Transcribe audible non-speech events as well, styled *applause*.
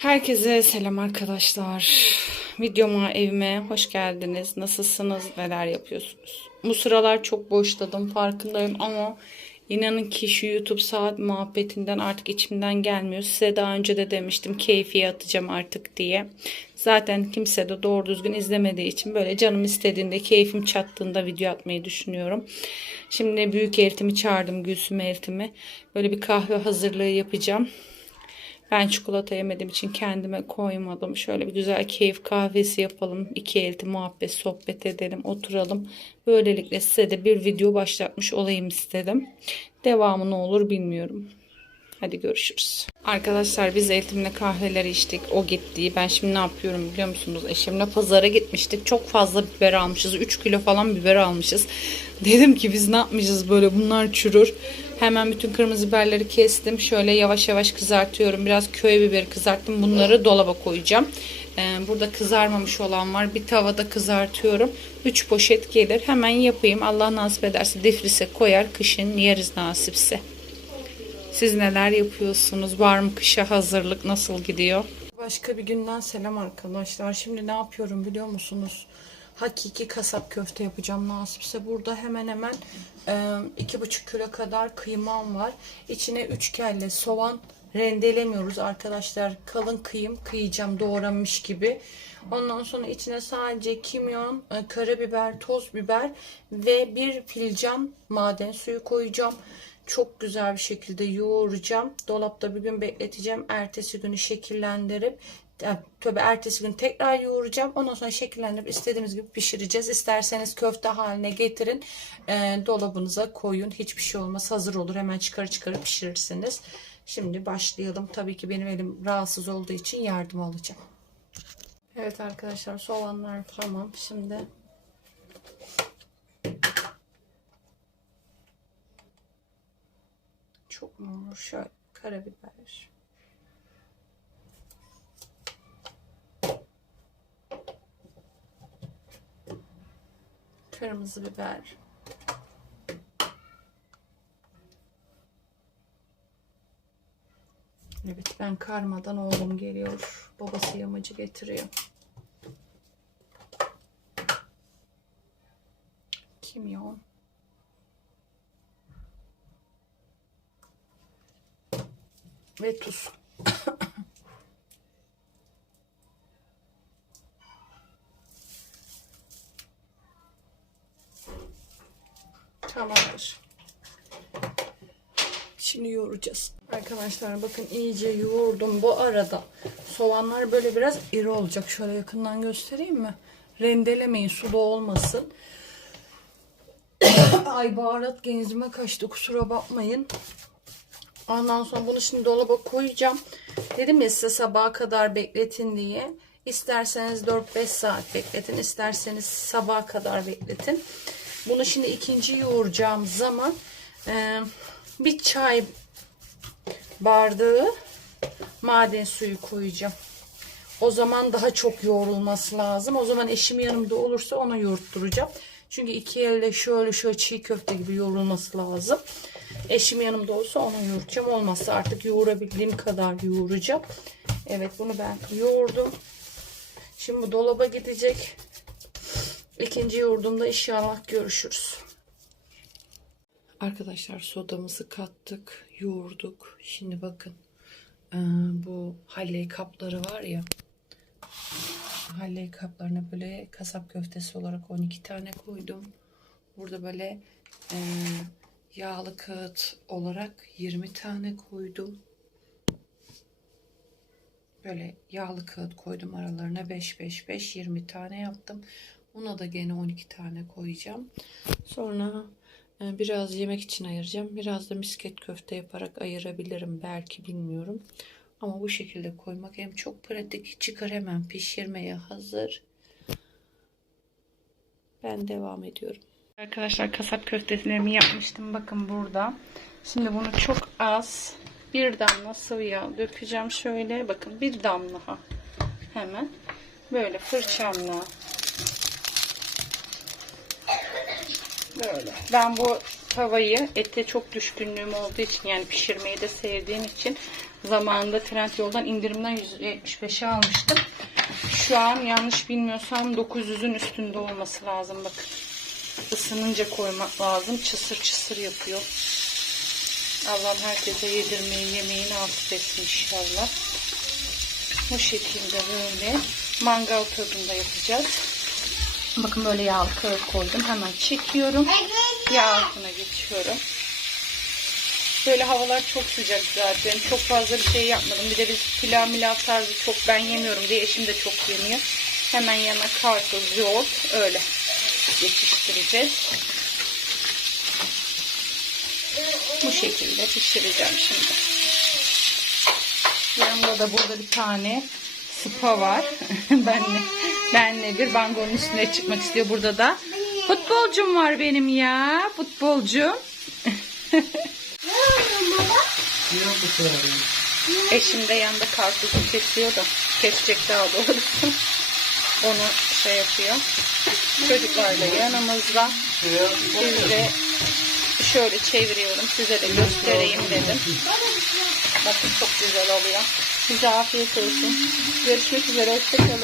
Herkese selam arkadaşlar. Videoma, evime hoş geldiniz. Nasılsınız? Neler yapıyorsunuz? Bu sıralar çok boşladım farkındayım ama inanın ki şu YouTube saat muhabbetinden artık içimden gelmiyor. Size daha önce de demiştim keyfiye atacağım artık diye. Zaten kimse de doğru düzgün izlemediği için böyle canım istediğinde, keyfim çattığında video atmayı düşünüyorum. Şimdi büyük eltimi çağırdım, Gülsüm eltimi. Böyle bir kahve hazırlığı yapacağım. Ben çikolata yemediğim için kendime koymadım. Şöyle bir güzel keyif kahvesi yapalım. İki elde muhabbet, sohbet edelim, oturalım. Böylelikle size de bir video başlatmış olayım istedim. Devamı ne olur bilmiyorum. Hadi görüşürüz. Arkadaşlar biz Eltim'le kahveleri içtik. O gitti. Ben şimdi ne yapıyorum biliyor musunuz? Eşimle pazara gitmiştik. Çok fazla biber almışız. 3 kilo falan biber almışız. *laughs* Dedim ki biz ne yapmışız böyle bunlar çürür. Hemen bütün kırmızı biberleri kestim. Şöyle yavaş yavaş kızartıyorum. Biraz köy biberi kızarttım. Bunları dolaba koyacağım. Ee, burada kızarmamış olan var. Bir tavada kızartıyorum. 3 poşet gelir. Hemen yapayım. Allah nasip ederse difrise koyar. Kışın yeriz nasipse. Siz neler yapıyorsunuz? Var mı kışa hazırlık? Nasıl gidiyor? Başka bir günden selam arkadaşlar. Şimdi ne yapıyorum biliyor musunuz? Hakiki kasap köfte yapacağım nasipse. Burada hemen hemen e, iki buçuk kilo kadar kıymam var. İçine üç kelle soğan rendelemiyoruz arkadaşlar. Kalın kıyım kıyacağım doğramış gibi. Ondan sonra içine sadece kimyon, e, karabiber, toz biber ve bir filcan maden suyu koyacağım. Çok güzel bir şekilde yoğuracağım. Dolapta bir gün bekleteceğim. Ertesi günü şekillendirip yani ertesi gün tekrar yoğuracağım. Ondan sonra şekillendirip istediğimiz gibi pişireceğiz. İsterseniz köfte haline getirin. e, dolabınıza koyun. Hiçbir şey olmaz. Hazır olur. Hemen çıkar çıkarıp pişirirsiniz. Şimdi başlayalım. Tabii ki benim elim rahatsız olduğu için yardım alacağım. Evet arkadaşlar soğanlar tamam. Şimdi çok mu? Şöyle karabiber. Kırmızı biber. Evet ben karmadan oğlum geliyor. Babası yamacı getiriyor. Kimyon. Ve tuz. Tamamdır. Şimdi yoğuracağız. Arkadaşlar bakın iyice yoğurdum. Bu arada soğanlar böyle biraz iri olacak. Şöyle yakından göstereyim mi? Rendelemeyin sulu olmasın. *coughs* Ay baharat genzime kaçtı kusura bakmayın. Ondan sonra bunu şimdi dolaba koyacağım. Dedim ya size sabaha kadar bekletin diye. İsterseniz 4-5 saat bekletin. isterseniz sabaha kadar bekletin. Bunu şimdi ikinci yoğuracağım zaman e, bir çay bardağı maden suyu koyacağım. O zaman daha çok yoğrulması lazım. O zaman eşim yanımda olursa ona yoğurtturacağım. Çünkü iki elle şöyle şöyle çiğ köfte gibi yoğrulması lazım. Eşim yanımda olsa onu yoğuracağım. Olmazsa artık yoğurabildiğim kadar yoğuracağım. Evet bunu ben yoğurdum. Şimdi bu dolaba gidecek. İkinci yoğurdumda inşallah görüşürüz. Arkadaşlar sodamızı kattık, yoğurduk. Şimdi bakın ee, bu halley kapları var ya. Halley kaplarına böyle kasap köftesi olarak 12 tane koydum. Burada böyle ee, yağlı kağıt olarak 20 tane koydum. Böyle yağlı kağıt koydum aralarına 5 5 5 20 tane yaptım. Ona da gene 12 tane koyacağım. Sonra e, biraz yemek için ayıracağım. Biraz da misket köfte yaparak ayırabilirim belki bilmiyorum. Ama bu şekilde koymak hem çok pratik çıkar hemen pişirmeye hazır. Ben devam ediyorum. Arkadaşlar kasap köftelerimi yapmıştım. Bakın burada. Şimdi bunu çok az bir damla sıvı yağ dökeceğim. Şöyle bakın bir damla hemen böyle fırçamla böyle. Ben bu tavayı ete çok düşkünlüğüm olduğu için yani pişirmeyi de sevdiğim için Zamanında Trendyol'dan indirimden 175'e almıştım. Şu an yanlış bilmiyorsam 900'ün üstünde olması lazım bakın. Isınınca koymak lazım. Çısır çısır yapıyor. Allah'ım herkese yedirmeyi, yemeği nasip etsin inşallah. Bu şekilde böyle mangal tadında yapacağız. Bakın böyle yağlı kağıt koydum. Hemen çekiyorum. Yağ altına geçiyorum. Böyle havalar çok sıcak zaten. Çok fazla bir şey yapmadım. Bir de biz pilav milav tarzı çok ben yemiyorum diye eşim de çok yemiyor. Hemen yanına karpuz, yoğurt öyle geçiştireceğiz. Bu şekilde pişireceğim şimdi. Yanında da burada bir tane spa var. *laughs* benle, benle bir bangonun üstüne çıkmak istiyor. Burada da futbolcum var benim ya. Futbolcum. *laughs* Eşim de yanında karpuzu kesiyor da. Kesecek daha doğrusu. Onu şey yapıyor. Çocuklar da yanımızda. Biz de şöyle çeviriyorum. Size de göstereyim dedim. Bakın çok güzel oluyor. Size afiyet olsun. Görüşmek üzere. Hoşçakalın.